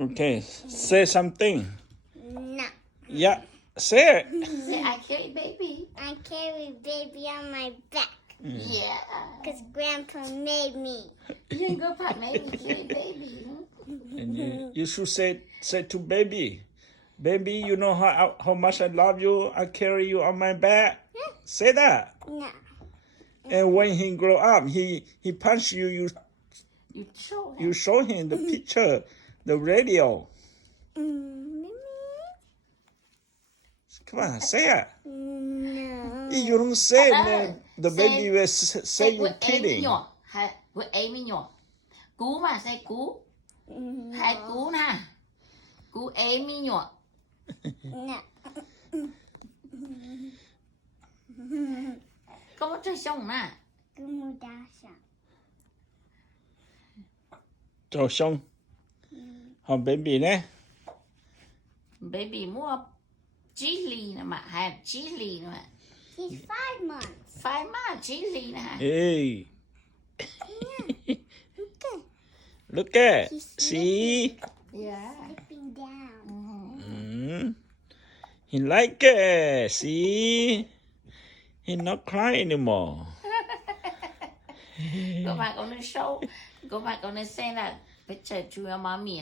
Okay, say something. No. Yeah, say it. Say, I carry baby. I carry baby on my back Yeah. because Grandpa made me. You ain't gonna pop maybe carry baby. And you should say to baby, baby, you know how much I love you. I carry you on my back. Say that. No. And when he grow up, he punch you. You show him. You show him the picture, the radio. Come on, say it. No. If you don't say it, then the Say- baby will say you're with Amy kidding. nhỏ. Với Amy nhỏ. Cú mà, say cú. Hai cú nè. Cú Amy nhỏ. No. Có một chơi xong nè. Cứ mua đá sao? Cho xong. Họ baby nè. Baby mua chili nè mà. Hai chili nè mà. He's 5 months. Phải mà chili nè. Hey, Okay. look at. He's See? Yeah. Slipping down. He like it. See? He not cry anymore. Go back on the show. Go back on the send that picture to your mommy.